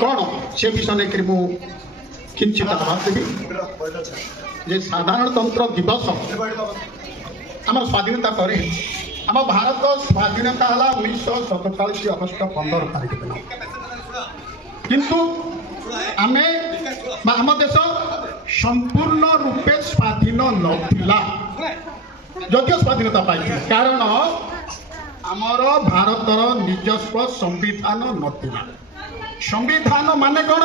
कौन से विषय लेकर किंचित भावी जे साधारणतंत्र दिवस आम स्वाधीनता पर आम भारत स्वाधीनता है 1947 अगस्ट 15 तारीख दिन किंतु आमे आम देश संपूर्ण रूपे स्वाधीन नथिला जदिव स्वाधीनता पाई कारण आमर भारतर निजस्व संविधान नथिला। संविधान माने कौन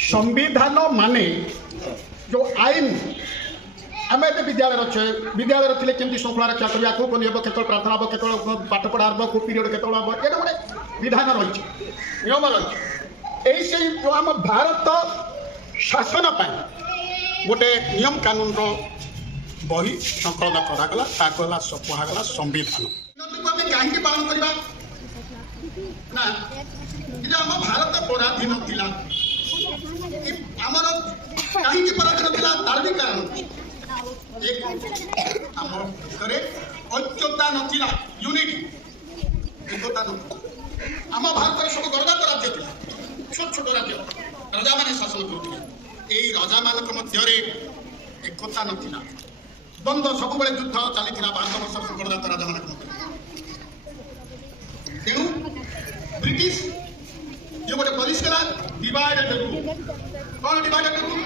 संविधान माने जो आईन आम ए विद्यालय अच्छे विद्यालय थे केमती श्रृंखला रक्षा करवा को नियम केतल प्रार्थना हम केतल पाठ पढ़ा हम को पीरियड केतल हम ये गोटे विधान रही नियम रही जो आम भारत शासन गोटे नियम कानून बही संकलन करागला कहगला संविधान कहीं पालन करवा ना आम भारत पराधीन थिला आमर कहीं पराधीन थिला तार भी कारण आम भितर ऐक्यता नथिला यूनिटी एकता नथिला आम भारत सब गणतंत्र राज्य था छोट छोट राज्य राजा माने शासन करुले यही राजा मान मध्य एकता नथिला द्वंद्व सब युद्ध चली भारत वर्ष गणतंत्र राजा मान तेणु ब्रिटिश जो गोटे पॉलिसी कला डिवाइड एंड रूल कौन डिवाइड एंड रूल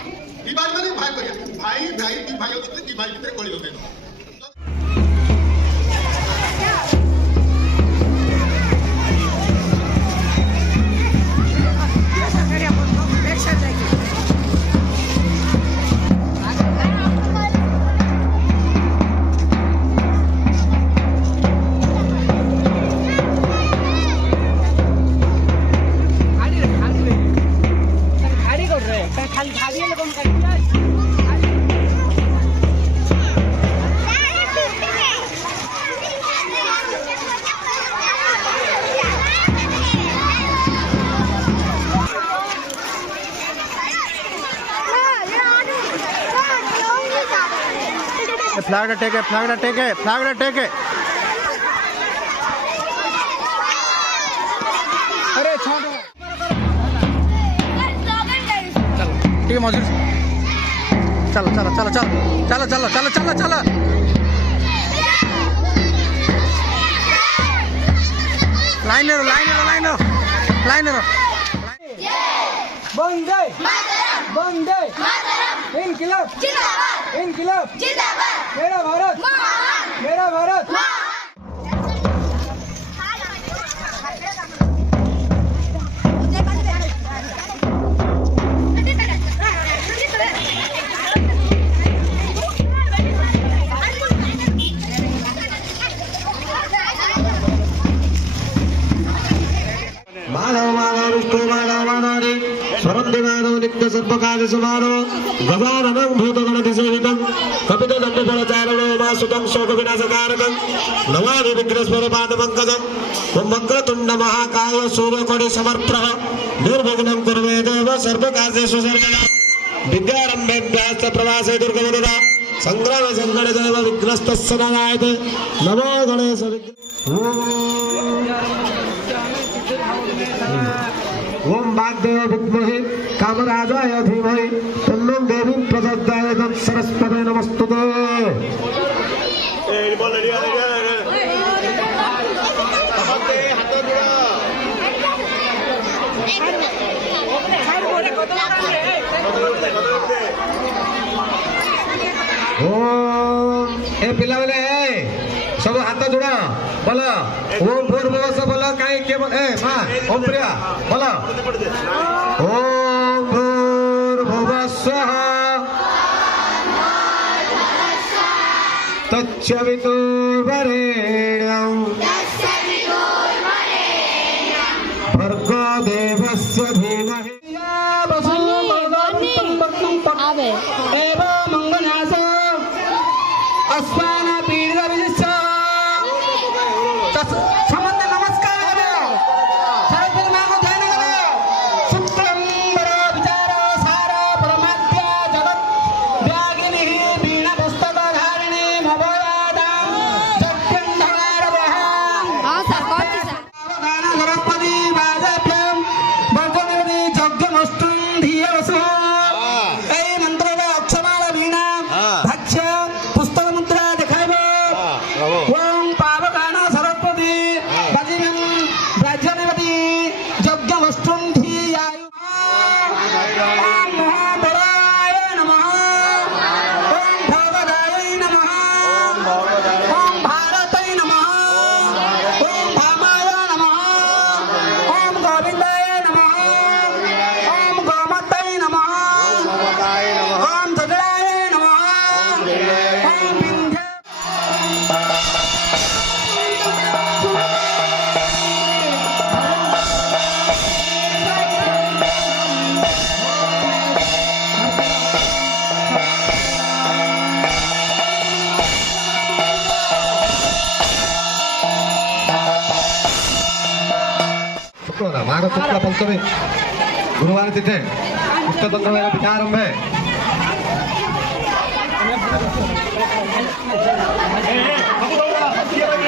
डिवाइड माने भाई भाई भाई भाई अच्छे डिवाइड भितर गली लगे फ्लैग टेके फ्लैग टेके फ्लैग टेके अरे छोड़ ठीक है मौजूद चलो चलो चलो चलो चलो चलो चलो चलो चलो लाइनर लाइनर लाइनर लाइनर वंदे वंदे इनकलाब जिंदाबाद इनकलाब जिंदाबाद मेरा भारत महान मेरा भारत मानव मानव विष्णु मानव मानव स्वरंदे मानव नित्य सर्वकाल समारो गजाननं भूतगणति सेवितं कपितदण्डफलचारणो मासुतं शोकविनाशकारकं नमामि विघ्नेश्वरपादपङ्कजं ॐ वक्रतुण्ड महाकाय सूर्यकोटि समर्थः निर्विघ्नं कुर्वे देव सर्वकार्येषु सर्वदा विद्यारम्भेभ्यश्च प्रवासे दुर्गमदा संग्रामे सङ्कटे देव विघ्नस्तस्य नारायते नमो गणेश ओम वाग्देव विद्महे कामराजाय धीमहि तन्नो देवी प्रचोदयात् सरस्वती नमस्तुते ओम ए पिला वाले सब हाथ जोड़ा बोलो ओम भूर्भुवः बोलो कहीं के बोल ए मां ओम प्रिया बोलो ओम भूर्भुवः स्वः तच्चवितुर्वरेण्यं भर्गो देवस्य धीमहि एव मंगलनाथ अस्मान पीड़ विजय समस्त नमस्कार करो सरस्वती मां को ध्यान करो सूत्रम बड़ा विचार सार परमात्मा जगत व्यागिनी वीणा पुस्तक धारिणी भवयादा जगन्नाथ माघ शुक्ल पंचमी गुरुवार तिथे कृष्णतंत्र वेळेला पिठा आरंभ आहे.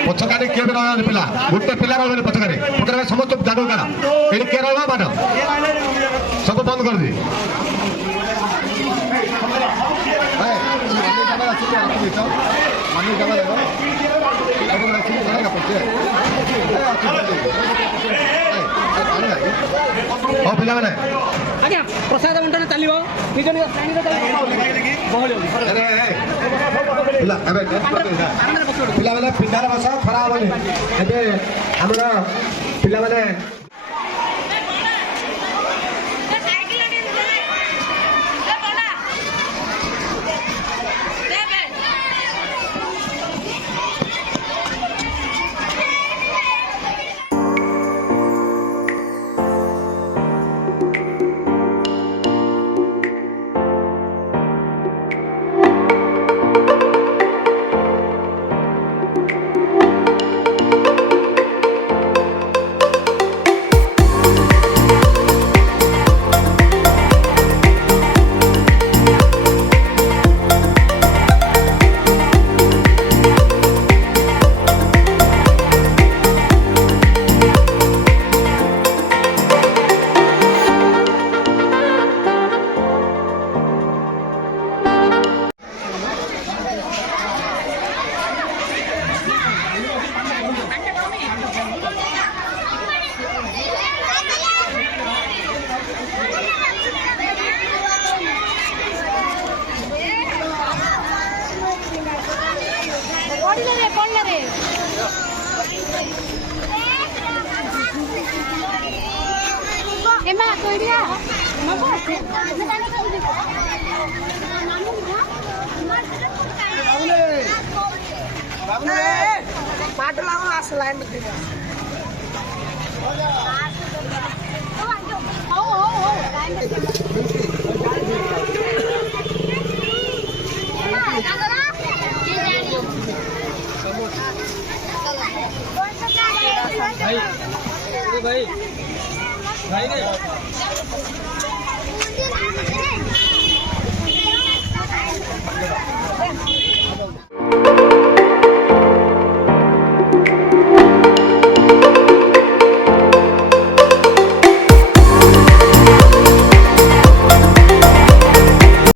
ପଛକାରେ କିଏ ବି ରହିବନି ପିଲା ଗୋଟେ ପିଲା ରହିବନି ପଛକାରେ ପଛକାରେ ସମସ୍ତ ଜାଗା କାଢ଼ ଏଠି କିଏ ରହିବ ବାଟ ସବୁ ବନ୍ଦ କରିଦିଏ. ହଁ ପିଲାମାନେ ଆଜ୍ଞା ପ୍ରସାଦ ବଣ୍ଟନ ଚାଲିବ ନିଜ ନିଜ ଶ୍ରେଣୀରେ ପିଲାମାନେ ପିଣ୍ଡାରେ ବସ ଖରା ହବନି. ଏବେ ଆମର ପିଲାମାନେ भाई भाई